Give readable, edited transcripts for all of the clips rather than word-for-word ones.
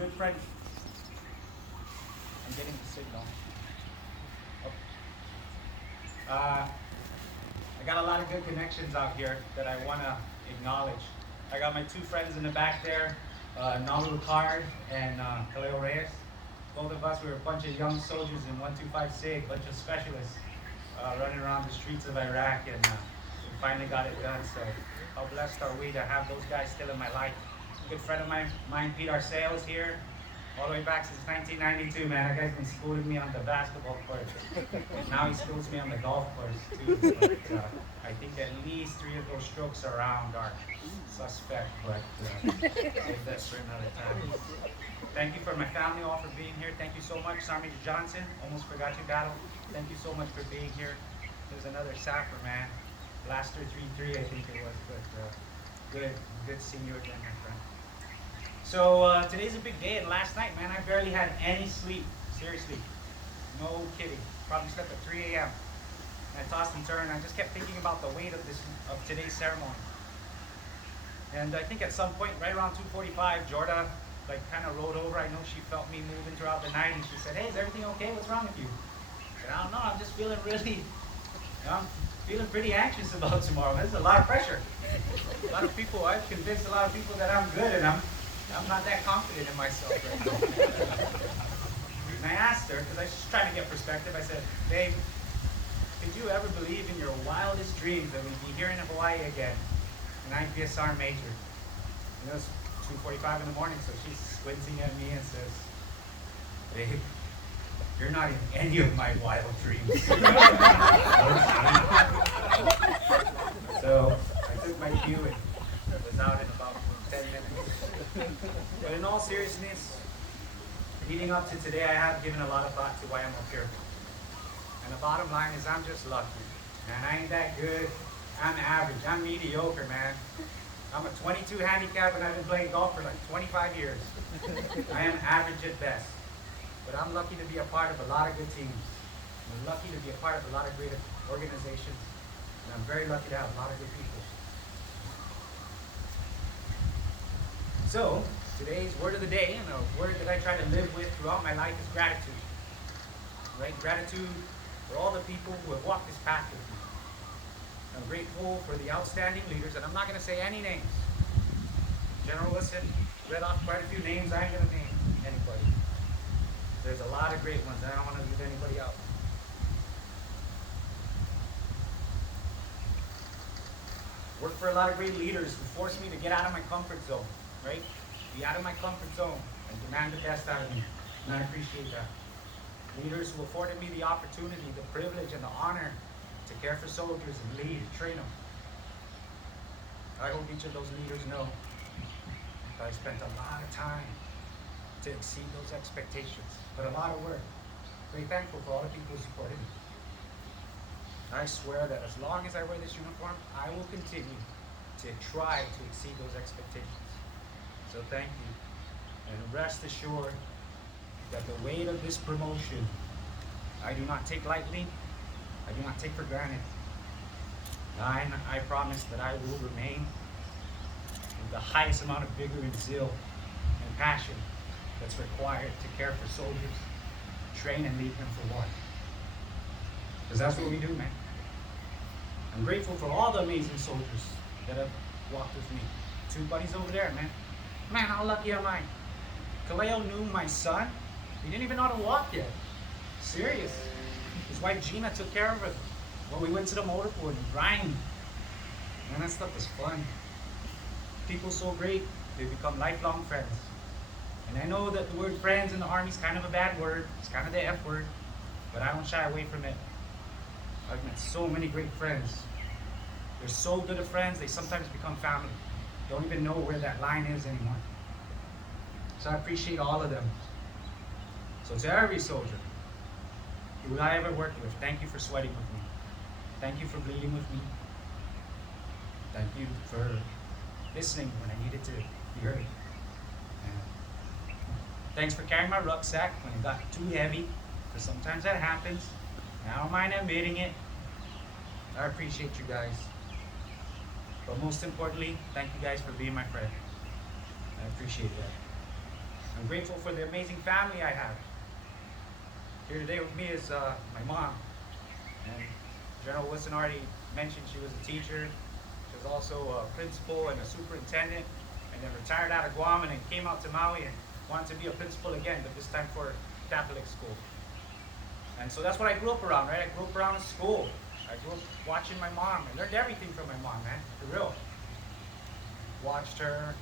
good friend. I'm getting the signal. I got a lot of good connections out here that I want to acknowledge. I got my two friends in the back there, Nalu Card and Khalil Reyes. Both of us, we were a bunch of young soldiers in 125 SIG, a bunch of specialists running around the streets of Iraq, and we finally got it done. So how blessed are we to have those guys still in my life. A good friend of mine, Pete Arceo, here, all the way back since 1992, man. That guy's been schooling me on the basketball court. Now he schools me on the golf course, too. But, I think at least 3 of those strokes around are suspect, but save that for another time. Thank you for my family all for being here. Thank you so much, Sergeant Johnson. Almost forgot you, Battle. Thank you so much for being here. There's another sapper, man. Blaster 3-3, I think it was, but good seeing you again, my friend. So today's a big day, and last night, man, I barely had any sleep. Seriously, no kidding. Probably slept at 3 a.m. And I tossed and turned. And I just kept thinking about the weight of today's ceremony. And I think at some point, right around 2:45, Jorda kind of rolled over. I know she felt me moving throughout the night, and she said, "Hey, is everything okay? What's wrong with you?" I said, "I don't know. I'm just feeling I'm feeling pretty anxious about tomorrow. There's a lot of pressure. A lot of people. I've convinced a lot of people that I'm good, and I'm not that confident in myself right now." And I asked her, because I was just trying to get perspective, I said, "Babe, could you ever believe in your wildest dreams that we'd be here in Hawaii again, and I'd be a SAR major?" And it was 2:45 in the morning, so she's squinting at me and says, "Babe, you're not in any of my wild dreams." So I took my cue and was out in about 10 minutes. But in all seriousness, leading up to today, I have given a lot of thought to why I'm up here. And the bottom line is I'm just lucky. Man, I ain't that good. I'm average. I'm mediocre, man. I'm a 22 handicap, and I've been playing golf for like 25 years. I am average at best. But I'm lucky to be a part of a lot of good teams. I'm lucky to be a part of a lot of great organizations. And I'm very lucky to have a lot of good people. So, today's word of the day, and a word that I try to live with throughout my life, is gratitude. Right? Gratitude for all the people who have walked this path with me. I'm grateful for the outstanding leaders, and I'm not going to say any names. General Wilson read off quite a few names. I ain't going to name anybody. There's a lot of great ones. I don't want to leave anybody out. Worked for a lot of great leaders who forced me to get out of my comfort zone, right? Be out of my comfort zone and demand the best out of me. And I appreciate that. Leaders who afforded me the opportunity, the privilege, and the honor to care for soldiers and lead and train them. I hope each of those leaders know that I spent a lot of time to exceed those expectations, but a lot of work. Very thankful for all the people who supported me. I swear that as long as I wear this uniform, I will continue to try to exceed those expectations. So thank you, and rest assured that the weight of this promotion, I do not take lightly, I do not take for granted. And I promise that I will remain with the highest amount of vigor and zeal and passion that's required to care for soldiers, train and lead them for war. Because that's what we do, man. I'm grateful for all the amazing soldiers that have walked with me. 2 buddies over there, man. Man, how lucky am I? Kaleo knew my son. He didn't even know how to walk yet. Serious. His wife Gina took care of it when we went to the motor pool and grind. Man, that stuff was fun. People so great, they become lifelong friends. And I know that the word friends in the Army is kind of a bad word. It's kind of the F word. But I don't shy away from it. I've met so many great friends. They're so good at friends, they sometimes become family. Don't even know where that line is anymore. So I appreciate all of them. So to every soldier who I ever worked with, thank you for sweating with me. Thank you for bleeding with me. Thank you for listening when I needed to be heard. And thanks for carrying my rucksack when it got too heavy, because sometimes that happens. And I don't mind admitting it. I appreciate you guys. But most importantly, thank you guys for being my friend. I appreciate that. I'm grateful for the amazing family I have. Here today with me is my mom. And General Wilson already mentioned she was a teacher. She was also a principal and a superintendent, and then retired out of Guam and then came out to Maui and wanted to be a principal again, but this time for Catholic school. And so that's what I grew up around, right? I grew up around a school. I grew up watching my mom. I learned everything from my mom, man, for real. Watched her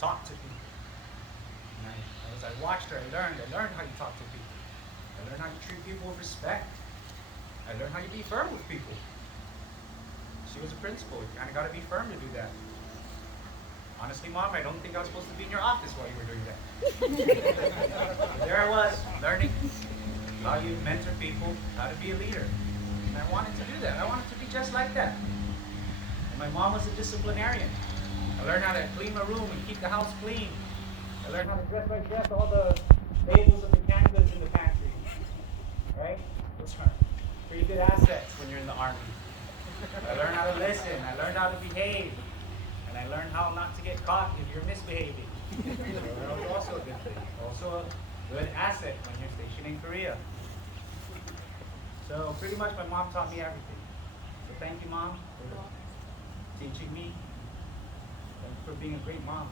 talk to people. And as I watched her, I learned how you talk to people. I learned how you treat people with respect. I learned how you be firm with people. She was a principal. You kind of got to be firm to do that. Honestly, Mom, I don't think I was supposed to be in your office while you were doing that. There I was, learning how you mentor people, how to be a leader. And I wanted to do that. I wanted to be just like that. And my mom was a disciplinarian. I learned how to clean my room and keep the house clean. I learned how to dress by dress all the labels of the canned goods in the pantry. Right? Those are pretty good assets when you're in the Army. I learned how to listen. I learned how to behave. And I learned how not to get caught if you're misbehaving. So that was also a good thing. Also a good asset when you're stationed in Korea. So pretty much my mom taught me everything. So thank you, Mom, for teaching me. Thank you for being a great mom.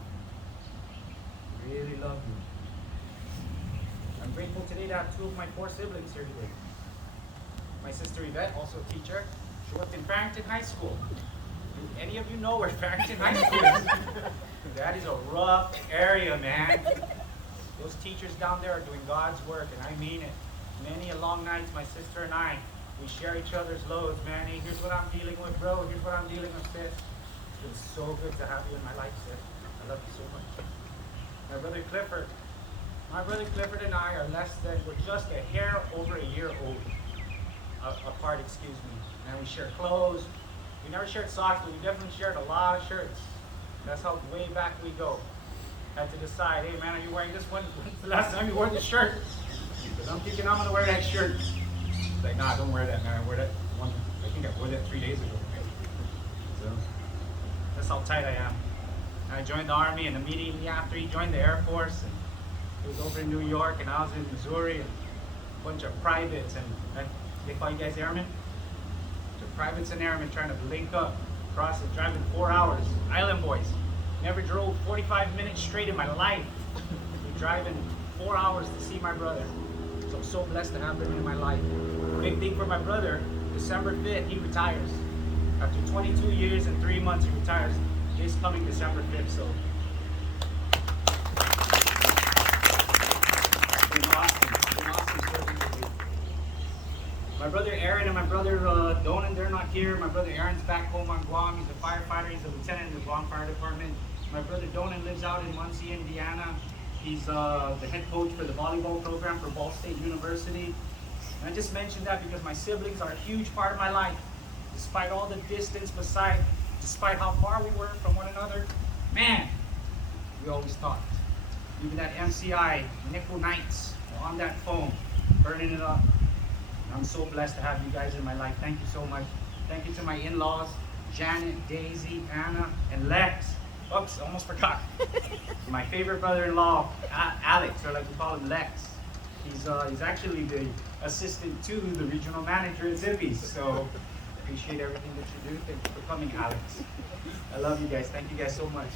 I really love you. I'm grateful today to have two of my 4 siblings here today. My sister Yvette, also a teacher. She worked in Farrington High School. Do any of you know where Farrington High School is? That is a rough area, man. Those teachers down there are doing God's work, and I mean it. Many long nights, my sister and I, we share each other's loads, man. Hey, here's what I'm dealing with, bro. Here's what I'm dealing with, sis. It's been so good to have you in my life, sis. I love you so much. My brother Clifford and I are we're just a hair over a year old apart, excuse me. And we share clothes. We never shared socks, but we definitely shared a lot of shirts. That's how way back we go. Had to decide, hey man, are you wearing this one? When's the last time you wore this shirt? Because I'm thinking I'm gonna wear that shirt. He's like, nah, don't wear that, man. I wear that one. I think I wore that 3 days ago. So that's how tight I am. I joined the Army, and immediately after he joined the Air Force, and he was over in New York, and I was in Missouri, and a bunch of privates, and they call you guys airmen? The privates and airmen trying to link up, across it, driving 4 hours. Island boys. Never drove 45 minutes straight in my life. We're driving 4 hours to see my brother. So I'm so blessed to have them in my life. Big thing for my brother, December 5th, he retires. After 22 years and 3 months, he retires this coming December 5th. So it's been awesome. It's been awesome serving with you. My brother Aaron and my brother Donan, they're not here. My brother Aaron's back home on Guam. He's a firefighter. He's a lieutenant in the Guam Fire Department. My brother Donan lives out in Muncie, Indiana. He's the head coach for the volleyball program for Ball State University. And I just mentioned that because my siblings are a huge part of my life. Despite all the distance, despite how far we were from one another, man, we always talked. Even that MCI, nickel nights, on that phone, burning it up. And I'm so blessed to have you guys in my life. Thank you so much. Thank you to my in-laws, Janet, Daisy, Anna, and Lex. Oops, almost forgot. My favorite brother-in-law, Alex, or like we call him Lex. He's actually the assistant to the regional manager at Zippy's. So appreciate everything that you do. Thank you for coming, Alex. I love you guys. Thank you guys so much.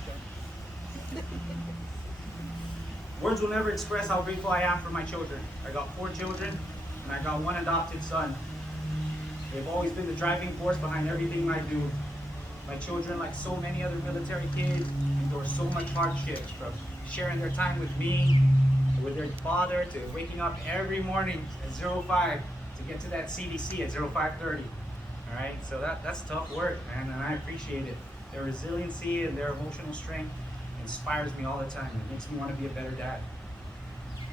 Words will never express how grateful I am for my children. I got 4 children, and I got 1 adopted son. They've always been the driving force behind everything I do. My children, like so many other military kids, endure so much hardship, from sharing their time with me, with their father, to waking up every morning at 05 to get to that CDC at 05:30. All right, so that's tough work, man, and I appreciate it. Their resiliency and their emotional strength inspires me all the time. It makes me want to be a better dad.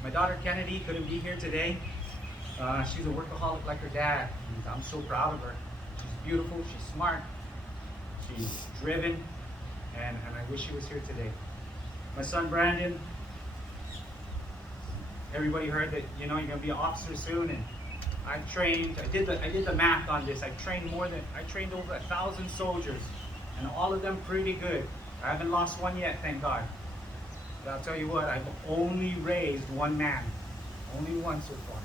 My daughter Kennedy couldn't be here today. She's a workaholic like her dad. I'm so proud of her. She's beautiful, she's smart, she's driven, and I wish she was here today. My son Brandon, everybody heard that you're gonna be an officer soon, and I did the math on this. I trained over 1,000 soldiers, and all of them pretty good. I haven't lost one yet, thank God. But I'll tell you what, I've only raised one man. Only one so far.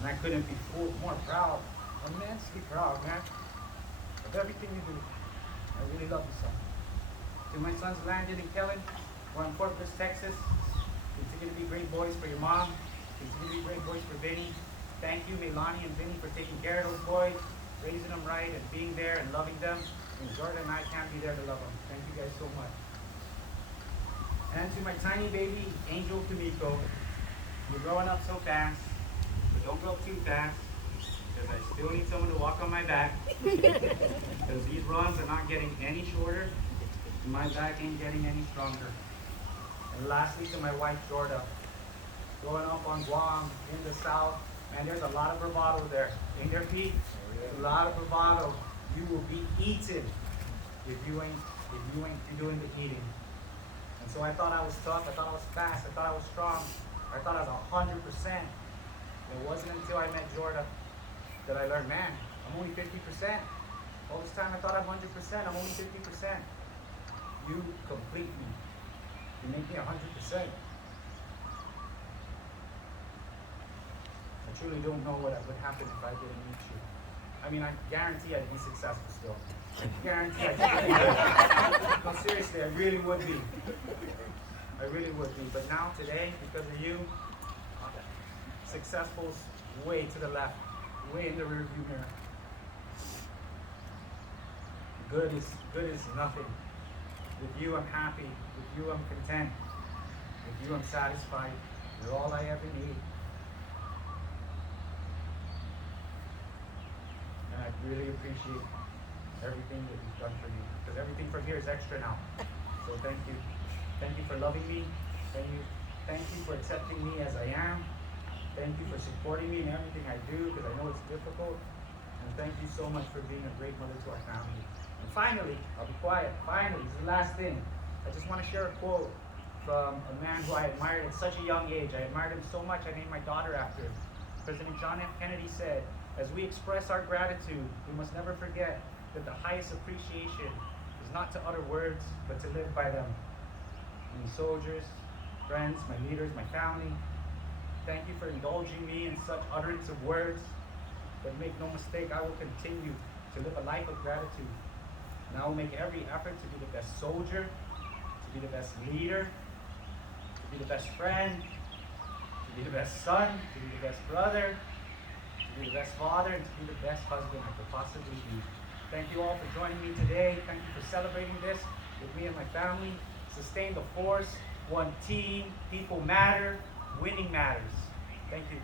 And I couldn't be more proud, immensely proud, man, of everything you do. I really love you, son. To my sons, Landon and Kellen, we're in Corpus, Texas. Continue to be great boys for your mom. Continue to be great boys for Vinny. Thank you, Melanie and Vinny, for taking care of those boys, raising them right and being there and loving them. And Jordan and I can't be there to love them. Thank you guys so much. And to my tiny baby, Angel Kamiko, you're growing up so fast, but don't grow up too fast, because I still need someone to walk on my back, because these runs are not getting any shorter, and my back ain't getting any stronger. And lastly, to my wife, Jorda, growing up on Guam, in the South, man, there's a lot of bravado there. Ain't there, Pete? There's a lot of bravado. You will be eaten if you ain't doing the eating. And so I thought I was tough, I thought I was fast, I thought I was strong, I thought I was 100%. It wasn't until I met Jorda that I learned, man, I'm only 50%. All this time I thought I'm 100%, I'm only 50%. You complete me. You make me 100%. I truly don't know what would happen if I didn't meet you. I mean, I guarantee I'd be successful still. I guarantee I'd be good. No, seriously, I really would be. I really would be. But now, today, because of you, successful's way to the left, way in the rearview mirror. Good is nothing. With you, I'm happy. With you, I'm content. With you, I'm satisfied. You're all I ever need. And I really appreciate everything that you've done for me. Because everything from here is extra now. So thank you. Thank you for loving me. Thank you for accepting me as I am. Thank you for supporting me in everything I do, because I know it's difficult. And thank you so much for being a great mother to our family. And finally, I'll be quiet. Finally, this is the last thing. I just want to share a quote from a man who I admired at such a young age. I admired him so much, I named my daughter after him. President John F. Kennedy said, "As we express our gratitude, we must never forget that the highest appreciation is not to utter words, but to live by them." And soldiers, friends, my leaders, my family, thank you for indulging me in such utterance of words. But make no mistake, I will continue to live a life of gratitude. And I will make every effort to be the best soldier, to be the best leader, to be the best friend, to be the best son, to be the best brother, to be the best father, and to be the best husband I could possibly be. Thank you all for joining me today. Thank you for celebrating this with me and my family. Sustain the force, one team, people matter, winning matters. Thank you.